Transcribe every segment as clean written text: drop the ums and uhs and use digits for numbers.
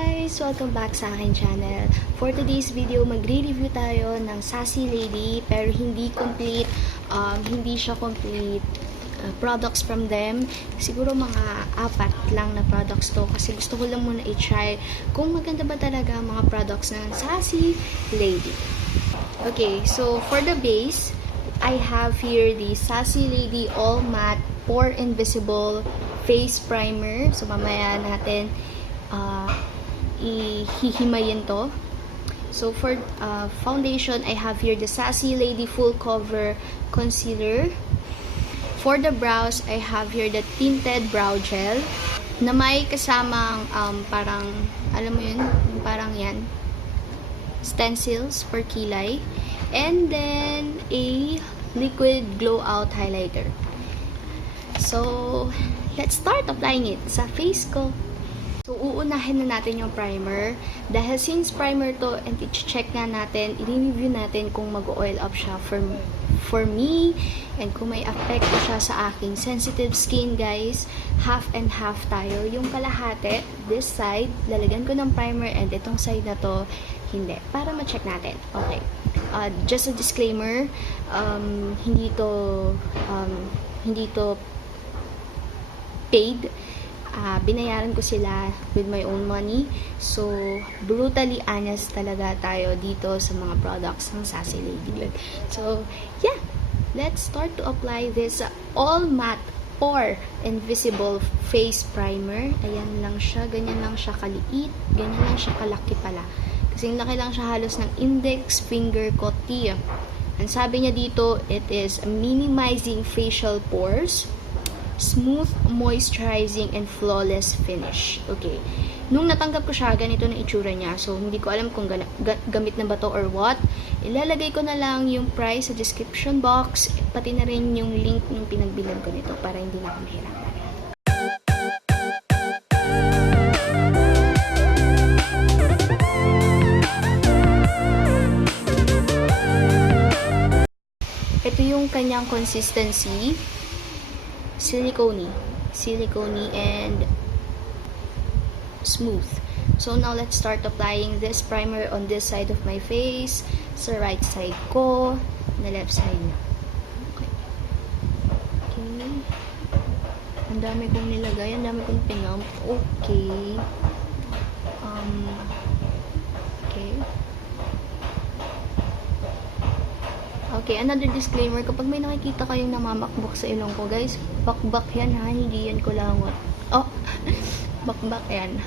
guys! Welcome back sa akin channel. For today's video, magre-review tayo ng Sace Lady pero hindi complete, hindi siya complete products from them. Siguro mga 4 lang na products to kasi gusto ko lang muna i-try kung maganda ba talaga mga products ng Sace Lady. Okay, so for the base, I have here the Sace Lady All Matte Pore Invisible Face Primer. So mamaya natin ihihimayin to. So for foundation, I have here the Sace Lady Full Cover Concealer. For the brows, I have here the Tinted Brow Gel na may kasamang parang, alam mo yun, parang yan, stensils for kilay. And then a liquid glow out highlighter. So let's start applying it sa face ko. So, uunahin na natin yung primer. Dahil since primer to, and i-check nga natin, i-review natin kung mag-oil up siya for me, and kung may affect siya sa aking sensitive skin, guys. Half and half tayo. Yung kalahati, this side, lalagyan ko ng primer, and itong side na to, hindi. Para ma-check natin. Okay. Just a disclaimer, hindi to paid. Binayaran ko sila with my own money. So, brutally honest talaga tayo dito sa mga products ng Sace Lady. So, yeah. Let's start to apply this All Matte Pore Invisible Face Primer. Ayan lang siya. Ganyan lang siya kaliit. Ganyan lang siya kalaki pala. Kasi laki lang siya halos ng index finger ko. Ang sabi niya dito, it is minimizing facial pores, smooth, moisturizing, and flawless finish. Okay. Nung natanggap ko siya, ganito na itsura niya. So, hindi ko alam kung gamit na ba to or what. Ilalagay ko na lang yung price sa description box, pati na rin yung link ng pinagbilan ko nito para hindi na ako mahirapan. Ito yung kanyang consistency. Silicone and smooth. So now let's start applying this primer on this side of my face, sa right side ko, na left side na. Okay. Ang dami kong nilagay, ang dami kong pinump. Okay. Okay, another disclaimer, kapag may nakikita kayong namamakbok sa ilong ko, guys, bakbak yan ha, hindi yan kulangot. Oh, bakbak yan.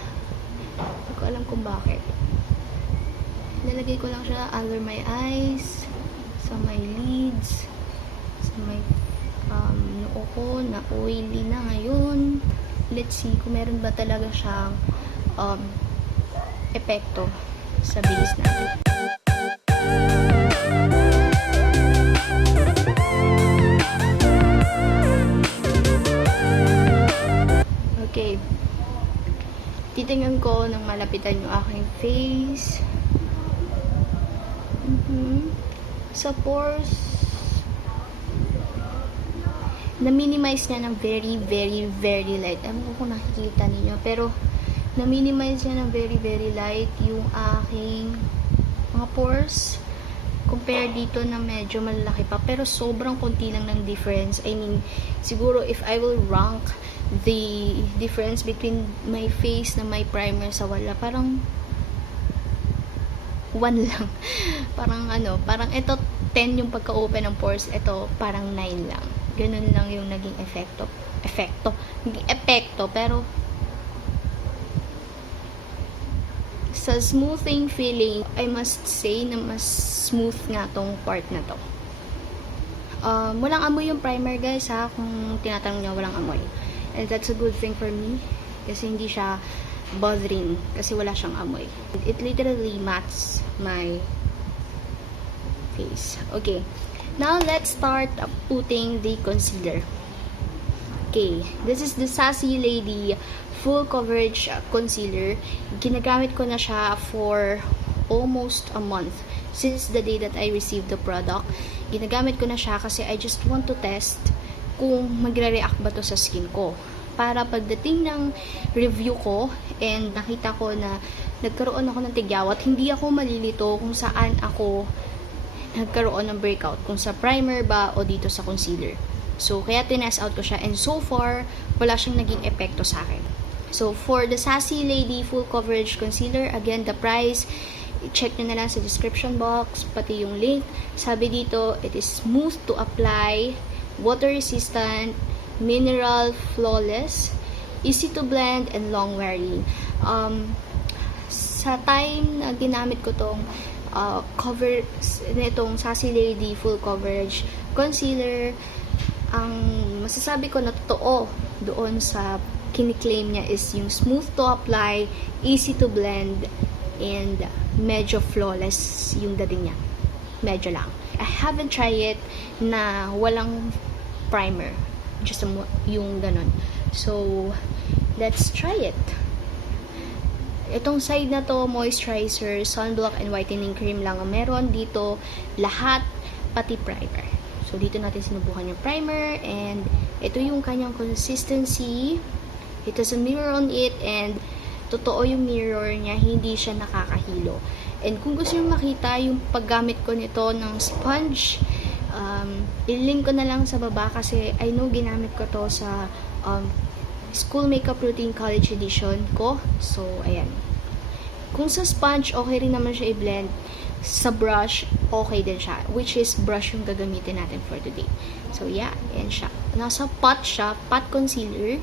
Hindi ko alam kung bakit. Nalagay ko lang siya under my eyes, sa my lids, sa my noo ko, na oily na ngayon. Let's see kung meron ba talaga siyang epekto sa bihis natin. Okay. Titingnan ko nang malapitan yung aking face. Sa pores, na-minimize niya ng very, very, very light. Ewan ko kung nakikita ninyo. Pero, na-minimize niya ng very, very light yung aking mga pores. Compare dito na medyo malaki pa. Pero, sobrang konti lang ng difference. I mean, siguro if I will rank the difference between my face na may primer sa wala, parang 1 lang. Parang ito 10 yung pagka-open ng pores, ito parang 9 lang. Ganun lang yung naging hindi epekto, pero sa smoothing feeling, I must say na mas smooth nga tong part na to. Walang amoy yung primer, guys, ha, kung tinatanong niya, walang amoy. And that's a good thing for me kasi hindi siya bothering kasi wala siyang amoy. It literally mattes my face. Okay. Now, let's start putting the concealer. Okay. This is the Sace Lady Full Coverage Concealer. Ginagamit ko na siya for almost a month. Since the day that I received the product, ginagamit ko na siya kasi I just want to test kung magre-react ba to sa skin ko. para pagdating ng review ko and nakita ko na nagkaroon ako ng tigyawat, hindi ako malilito kung saan ako nagkaroon ng breakout, kung sa primer ba o dito sa concealer. So, kaya tinest out ko siya, and so far, wala siyang naging epekto sa akin. So, for the Sace Lady Full Coverage Concealer, again, the price, check nyo na lang sa description box, pati yung link. Sabi dito, it is smooth to apply, water resistant, mineral flawless, easy to blend, and long wearing. Sa time na ginamit ko tong cover nitong Sace Lady Full Coverage Concealer, ang masasabi ko na totoo doon sa kiniklaim niya is yung smooth to apply, easy to blend, and medyo flawless yung dating niya. Medyo lang. I haven't tried it na walang primer. Just yung ganun. So, let's try it. Itong side na to, moisturizer, sunblock, and whitening cream lang ang meron. Dito, lahat, pati primer. So, dito natin sinubukan yung primer, and ito yung kanyang consistency. It has a mirror on it, and totoo yung mirror niya, hindi siya nakakahilo. And kung gusto nyo makita yung paggamit ko nito ng sponge, i-link ko na lang sa baba kasi I know ginamit ko to sa School Makeup Routine College Edition ko. So, ayan. Kung sa sponge, okay rin naman siya i-blend. Sa brush, okay din siya. Which is, brush yung gagamitin natin for today. So, yeah. Ayan siya. Nasa pot siya. Pot concealer.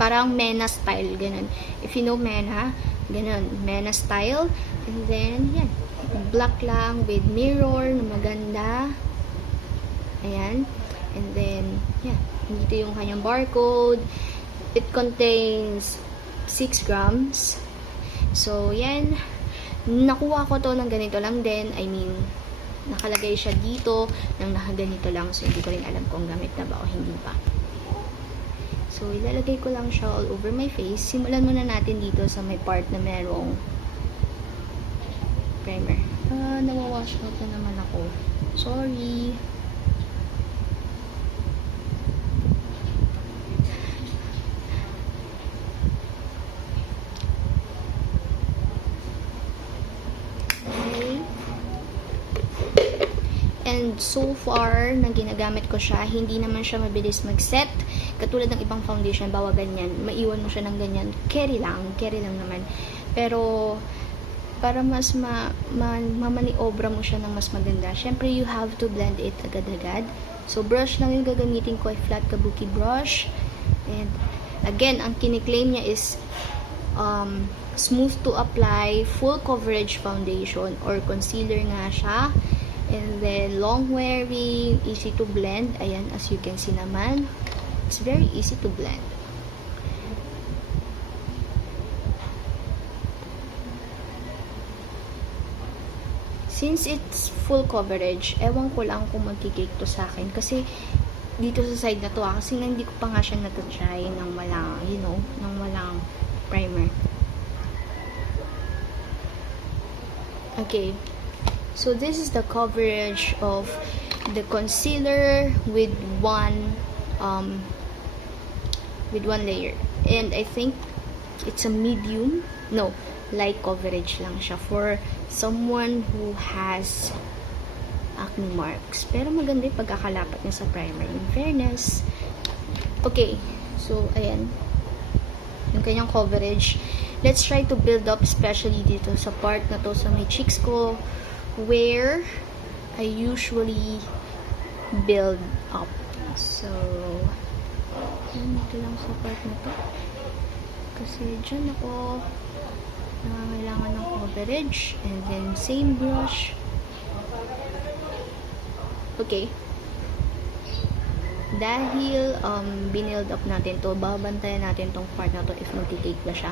Parang Mena style. Ganun. If you know Mena, ganun. Mena style. And then, yan. Black lang with mirror na maganda. Ayan. And then, yan. Dito yung kanyang barcode. It contains 6 grams. So, yan. Nakuha ko to ng ganito lang din. I mean, nakalagay siya dito ng nakaganito lang. So, hindi ko rin alam kung gamit na ba o hindi pa. So, ilalagay ko lang siya all over my face. Simulan muna natin dito sa may part na merong primer. Nawawash out na naman ako. Sorry. And so far, na ginagamit ko siya, hindi naman siya mabilis mag-set. Katulad ng ibang foundation, bawa ganyan. Maiwan mo siya ng ganyan. Carry lang naman. Pero, para mas mamaniobra mo siya ng mas maganda, syempre, you have to blend it agad-agad. So, brush lang yung gagamitin ko, ay flat kabuki brush. And, again, ang kiniklaim niya is smooth to apply, full coverage foundation or concealer nga siya. And then, long wearing, easy to blend. Ayan, as you can see naman. It's very easy to blend. Since it's full coverage, ewan ko lang kung magkikake to sa akin. Kasi, dito sa side na to, kasi hindi ko pa nga siya natatry ng walang, you know, ng walang primer. Okay. So, this is the coverage of the concealer with one layer. And I think it's a medium. No, light coverage lang siya for someone who has acne marks. Pero maganda yung pagkakalapat niya sa primer. In fairness. Okay. So, ayan. Yung kanyang coverage. Let's try to build up, especially dito sa part na to sa may cheeks ko, where I usually build up. So, dito lang sa part na to. Kasi dyan ako nangangailangan ng coverage. And then, same brush. Okay. Dahil binild up natin to, babantayan natin tong part na to if magti-take na siya.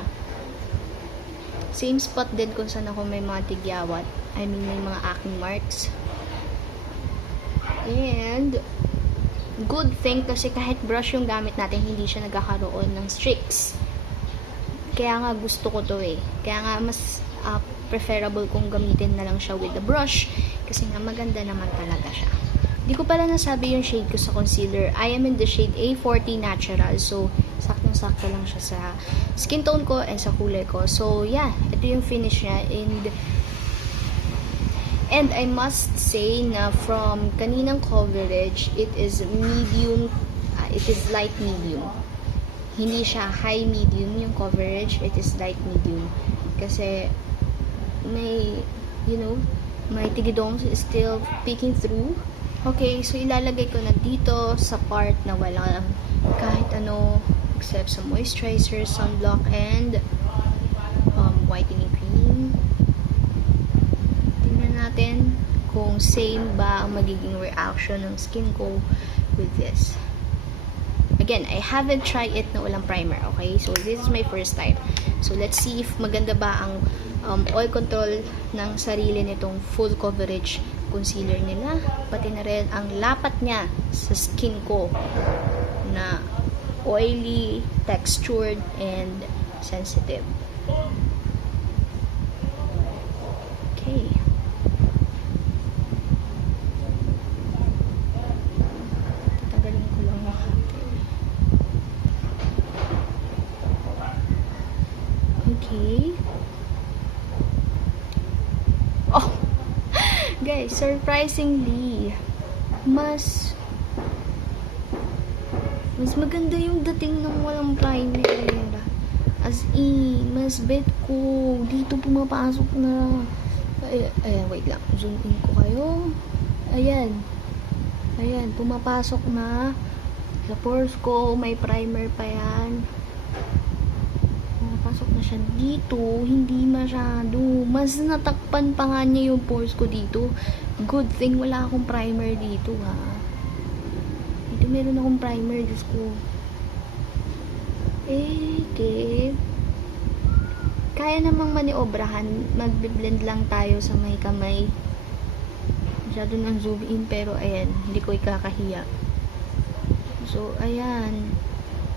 Same spot din kung saan ako may mga tigyawat. I mean, may mga acne marks. And, good thing kasi kahit brush yung gamit natin, hindi siya nagkakaroon ng streaks. Kaya nga gusto ko to eh. Kaya nga mas preferable kung gamitin na lang siya with the brush. Kasi nga maganda naman talaga siya. Di ko pala nasabi yung shade ko sa concealer. I am in the shade A40 Natural. So, saktong-sakto lang siya sa skin tone ko and sa kulay ko. So, yeah. Ito yung finish niya. And I must say na from kaninang coverage, it is medium. It is light medium. Hindi siya high medium yung coverage. It is light medium. Kasi, may, my tigidongs is still peeking through. Okay, so ilalagay ko na dito sa part na walang kahit ano except sa moisturizer, sunblock, and whitening cream. Tingnan natin kung same ba ang magiging reaction ng skin ko with this. Again, I haven't tried it na walang primer, okay? So, this is my first time. So, let's see if maganda ba ang oil control ng sarili nitong full coverage concealer nila, pati na rin ang lapat niya sa skin ko na oily, textured, and sensitive. Okay. Tatanggalin ko lang yung hati. Okay. Oh! Guys, surprisingly, mas maganda yung dating ng walang primer. As in, mas bet ko. Dito pumapasok na. Ayan, wait lang. Zoom in ko kayo. Ayan. Ayan, pumapasok na. Sa pores ko, may primer pa yan. Pumapasok na siya dito. Hindi masyado. Mas natakpan pa nga niya yung pores ko dito. Good thing wala akong primer dito, ha. Dito meron akong primer. Diyos ko. Okay. Kaya namang maniobrahan. Magbe-blend lang tayo sa may kamay. Masyado nang zoom in. Pero, ayan. Hindi ko ikakahiya. So, ayan.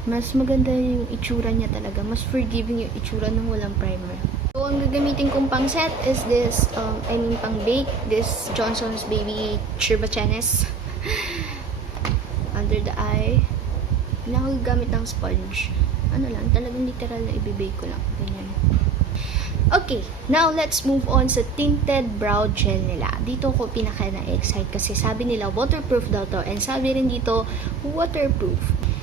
Mas maganda yung itsura niya talaga. Mas forgiving yung itsura ng walang primer. So, ang gagamitin kong pang set is this, pang bake, this Johnson's Baby Chirbachenes. Under the eye. Hindi ako gagamit ng sponge. Ano lang, talagang literal na ibibake ko lang. Ganyan. Okay, now let's move on sa tinted brow gel nila. Dito ko pinaka na-excite kasi sabi nila waterproof daw to. And sabi rin dito, waterproof.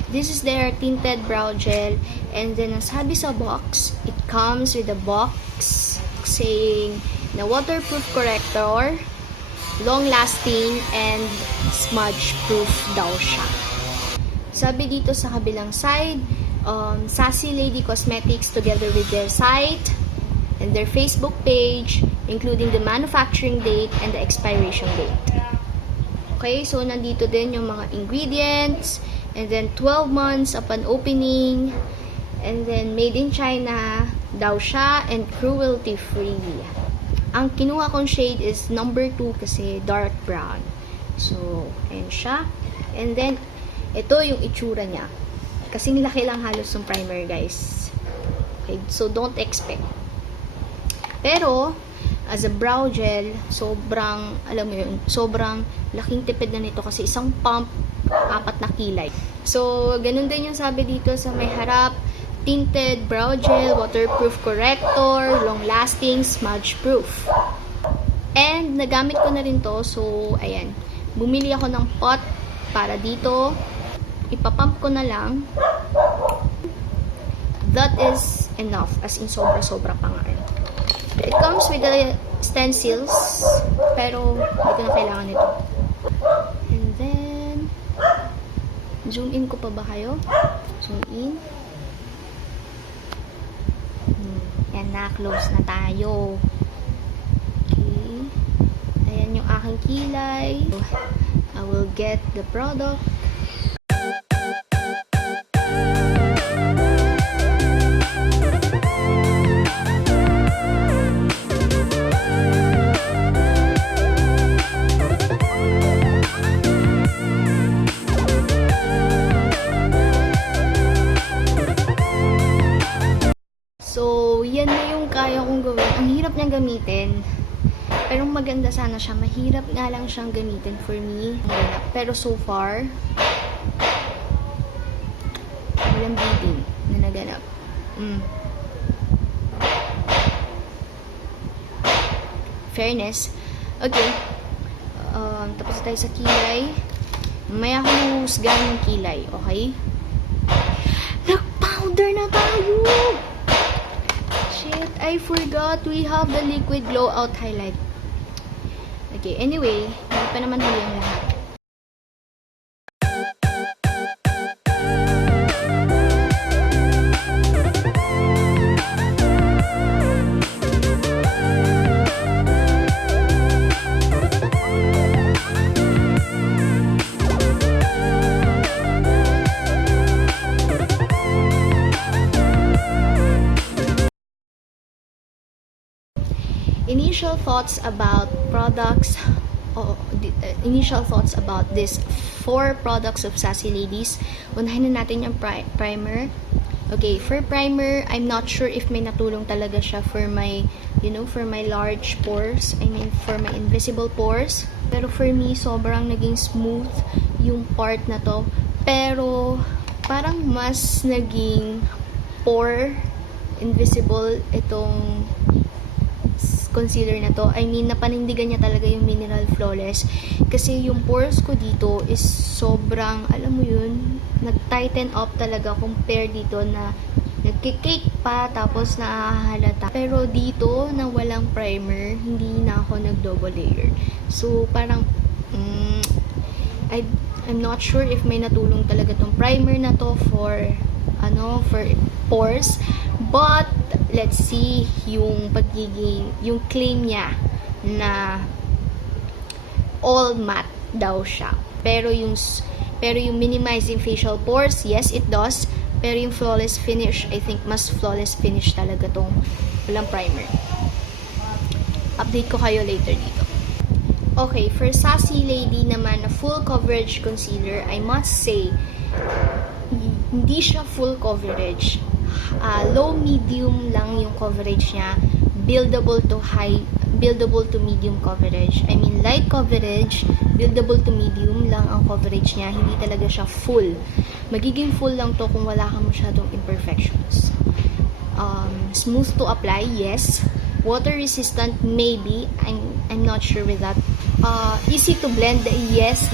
This is their tinted brow gel. And then, ang sabi sa box, it comes with a box saying na waterproof corrector, long-lasting, and smudge-proof daw siya. Sabi dito sa kabilang side, Sace Lady Cosmetics together with their site and their Facebook page, including the manufacturing date and the expiration date. Okay, so nandito din yung mga ingredients, and then 12 months upon opening, and then made in China daw siya, and cruelty-free. Ang kinuha kong shade is number 2 kasi dark brown. So, ayan siya. And then, ito yung itsura niya. Kasing laki lang halos ng primer, guys. Okay, so don't expect. Pero, as a brow gel, sobrang, alam mo yun, sobrang laking tipid na nito kasi isang pump, 4 na kilay. So, ganun din yung sabi dito sa may harap, tinted brow gel, waterproof corrector, long-lasting, smudge-proof. And, nagamit ko na rin to. So, ayan. Bumili ako ng pot para dito. Ipapump ko na lang. That is enough. As in, sobra-sobra pa nga. It comes with the stensils. Pero, hindi ko na kailangan ito. And then, zoom in ko pa ba kayo? Zoom in. Yan na, close na tayo. Okay. Ayan yung aking kilay. I will get the product. So, yan na yung kaya kong gawin. Ang hirap niyang gamitin. Pero maganda sana siya. Mahirap nga lang siyang gamitin for me. Pero so far, walang bleeding na naganap. Fairness. Okay. Tapos tayo sa kilay. Mamaya ako mahusgan ng kilay. Okay? Nag-powder na tayo! Shit, I forgot. We have the liquid glow out highlight. Okay, anyway, hindi pa naman huli ang lahat. Initial thoughts about products. Initial thoughts about this 4 products of Sace Ladies. Unahin na natin yung primer. Okay, for primer, I'm not sure if may natulong talaga siya for my, for my large pores. I mean, for my invisible pores. Pero for me, sobrang naging smooth yung part na to. Pero, parang mas naging pore invisible itong concealer na to. I mean, napanindigan niya talaga yung Mineral Flawless. Kasi yung pores ko dito is sobrang, alam mo yun, nag-tighten up talaga compare dito na nagkikake pa, tapos nakahalata. Pero dito, na walang primer, hindi na ako nag-double layer. So, parang, I'm not sure if may natulong talaga tong primer na to for pores. But, let's see yung claim niya na all matte daw siya. Pero yung minimizing facial pores, yes, it does. Pero yung flawless finish, I think mas flawless finish talaga tong walang primer. Update ko kayo later dito. Okay, for Sace Lady naman na full coverage concealer, I must say, hindi siya full coverage. Low medium lang yung coverage niya, buildable to medium coverage. I mean, light coverage, buildable to medium lang ang coverage niya, hindi talaga siya full. Magiging full lang to kung wala kang masyadong imperfections. Smooth to apply, yes. Water resistant, maybe. I'm not sure with that. Easy to blend, yes.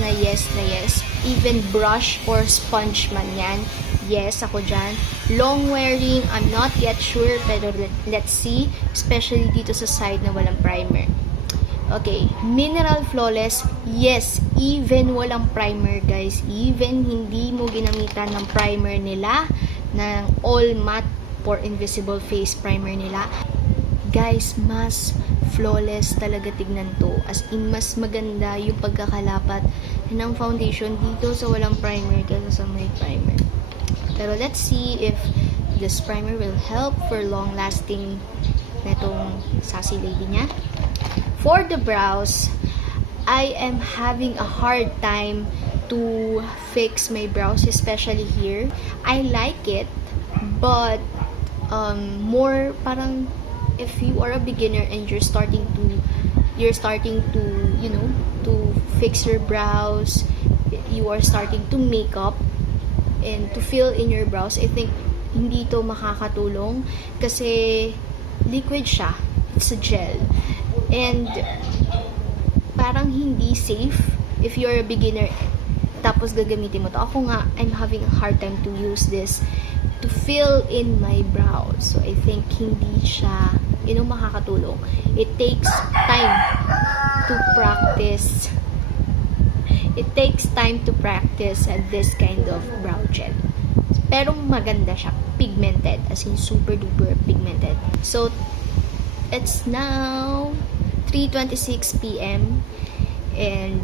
Even brush or sponge man yan, yes, ako dyan. Long wearing, I'm not yet sure, pero let's see. Especially dito sa side na walang primer. Okay, Mineral Flawless, yes, even walang primer, guys. Even hindi mo ginamitan ng primer nila, ng all matte for invisible face primer nila, guys, mas flawless talaga tignan to. As in, mas maganda yung pagkakalapat ng foundation dito sa walang primer kaysa sa may primer. Pero let's see if this primer will help for long-lasting netong Sace Lady niya. For the brows, I am having a hard time to fix my brows, especially here. I like it, but more parang if you are a beginner and you're starting to to fix your brows, you are starting to make up and to fill in your brows, I think hindi to makakatulong kasi liquid siya. It's a gel. And parang hindi safe if you're a beginner tapos gagamitin mo to. Ako nga, I'm having a hard time to use this to fill in my brows. So I think hindi siya makakatulong. It takes time to practice. It takes time to practice this kind of brow gel. Pero maganda siya. Pigmented. As in, super duper pigmented. So, it's now 3:26 p.m. And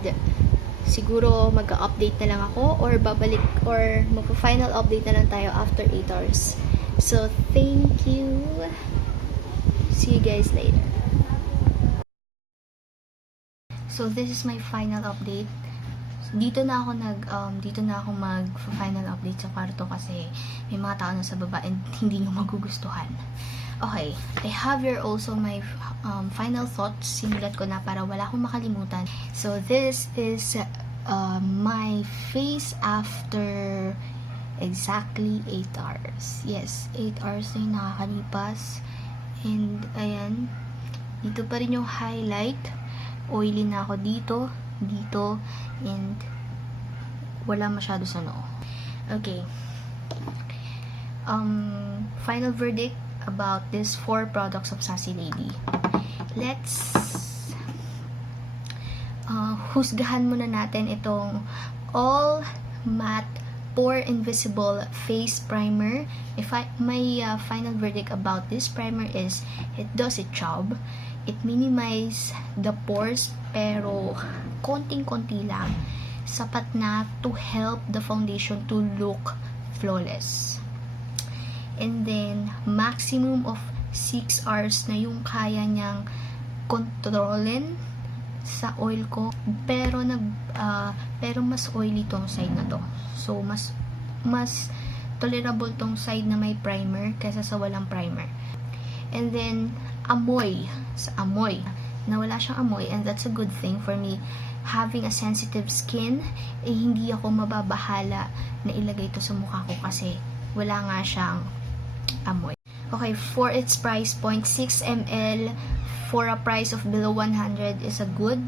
siguro mag-update na lang ako or babalik or magpa-final update na lang tayo after 8 hours. So, thank you. See you guys later. So, this is my final update. Dito na ako mag-final update sa kwarto kasi may mga tao na sa baba and hindi nyo magugustuhan. Okay, I have here also my final thoughts. Sinulat ko na para wala akong makalimutan. So, this is my face after exactly 8 hours. Yes, 8 hours na yung nakakalipas. And, ayan, dito pa rin yung highlight. Oily na ako dito, and wala masyado sa noo. Okay. Final verdict about these 4 products of Sace Lady. Let's husgahan muna natin itong all matte pore invisible face primer. My final verdict about this primer is it does its job. It minimize the pores, pero konting-konti lang. Sapat na to help the foundation to look flawless. And then, maximum of 6 hours na yung kaya niyang kontrolin sa oil ko. Pero mas oily tong side na to. So, mas tolerable tong side na may primer kaysa sa walang primer. And then, amoy. Sa amoy. Nawala siyang amoy, and that's a good thing for me. Having a sensitive skin, hindi ako mababahala na ilagay ito sa mukha ko kasi wala nga siyang amoy. Okay, for its price point, 6 ml for a price of below 100 is a good.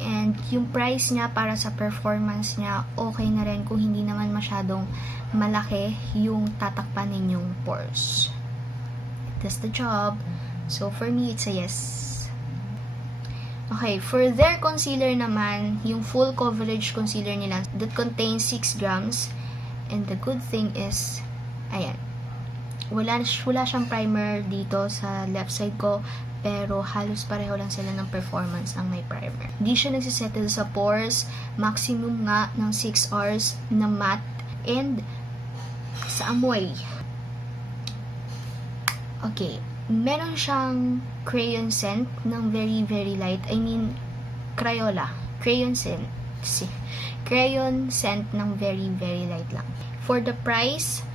And yung price niya para sa performance niya, okay na rin kung hindi naman masyadong malaki yung tatakpan ninyong pores. That's the job. So, for me, it's a yes. Okay, for their concealer naman, yung full coverage concealer nila that contains 6 grams. And the good thing is, ayan, wala siyang primer dito sa left side ko, pero halos pareho lang sila ng performance ng may primer. Hindi siya nagsisettle sa pores, maximum nga ng 6 hours na matte, and sa amoy. Okay, meron siyang crayon scent ng very, very light. I mean, Crayola. Crayon scent. Crayon scent ng very, very light lang. For the price,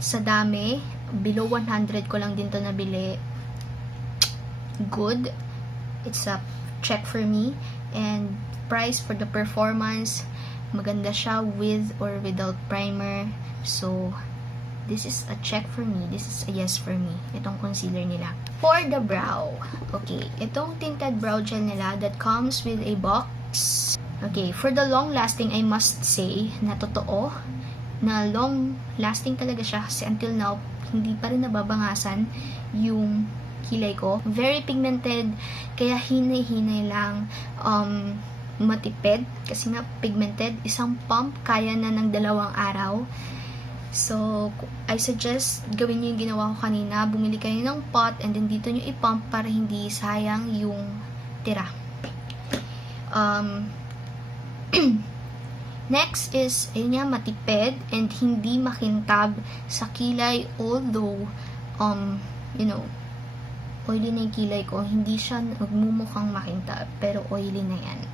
sa dami, below 100 ko lang din to nabili. Good. It's a check for me. And price for the performance, maganda siya with or without primer. So, this is a check for me. This is a yes for me. Itong concealer nila. For the brow. Okay. Itong tinted brow gel nila that comes with a box. Okay. For the long lasting, I must say na totoo na long lasting talaga siya kasi until now, hindi pa rin nababangasan yung kilay ko. Very pigmented. Kaya hinay-hinay lang. Matipid. Kasi nga pigmented. Isang pump, kaya na ng 2 araw. So, I suggest gawin nyo yung ginawa ko kanina. Bumili kayo ng pot and then dito nyo i-pump para hindi sayang yung tira. Next is, ayun nga, matipid and hindi makintab sa kilay. Although, oily na yung kilay ko. Hindi siya nagmumukhang makintab, pero oily na yan.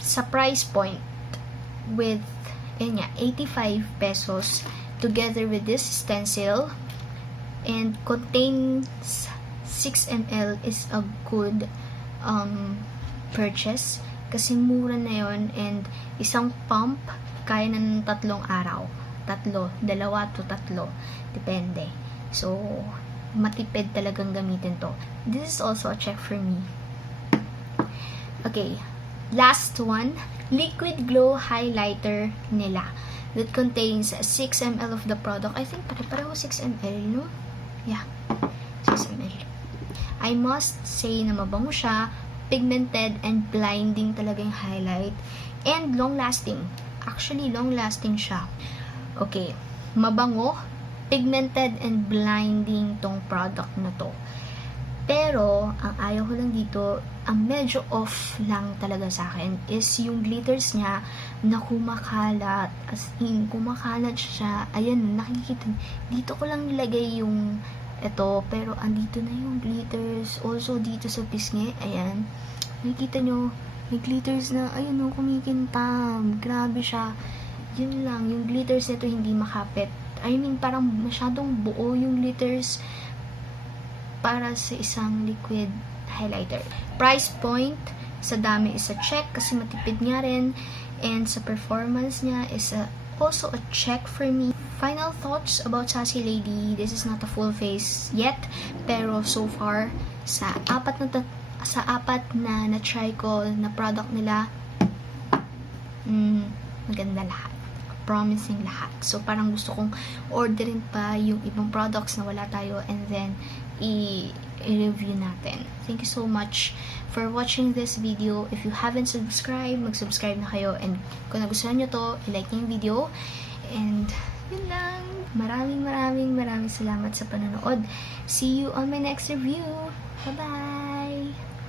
Sa price point, with 85 pesos together with this stencil and contains 6 ml is a good purchase kasi mura na yon, and isang pump kaya na ng 3 araw. 2 to 3 depende. So, matipid talagang gamitin to. This is also a check for me. Okay, last one, liquid glow highlighter nila that contains 6 ml of the product. I think pare-pareho 6 ml, no? Yeah, 6 ml. I must say na mabango siya, pigmented and blinding talaga yung highlight, and long lasting. Actually, long lasting siya. Okay, mabango, pigmented and blinding tong product na to. Pero, ang ayaw ko lang dito, ang medyo off lang talaga sa akin is yung glitters niya na kumakalat. As in, kumakalat siya. Ayan, nakikita. Dito ko lang nilagay yung ito, pero andito na yung glitters. Also, dito sa pisngi, ayan. Nakikita nyo, may glitters na, ayun o, kumikintab. Grabe siya. Yun lang, yung glitters nito hindi makapit I mean, parang masyadong buo yung glitters para sa isang liquid highlighter. Price point, sa dami is a check kasi matipid nga rin. And sa performance niya is also a check for me. Final thoughts about Sace Lady. This is not a full face yet. Pero so far, sa apat na na-try ko na product nila, maganda lahat. Promising lahat. So, parang gusto kong orderin pa yung ibang products na wala tayo and then i-review natin. Thank you so much for watching this video. If you haven't subscribed, mag-subscribe na kayo. And kung nagustuhan nyo to, i-like nyo yung video. And yun lang. Maraming salamat sa panonood. See you on my next review. Bye-bye!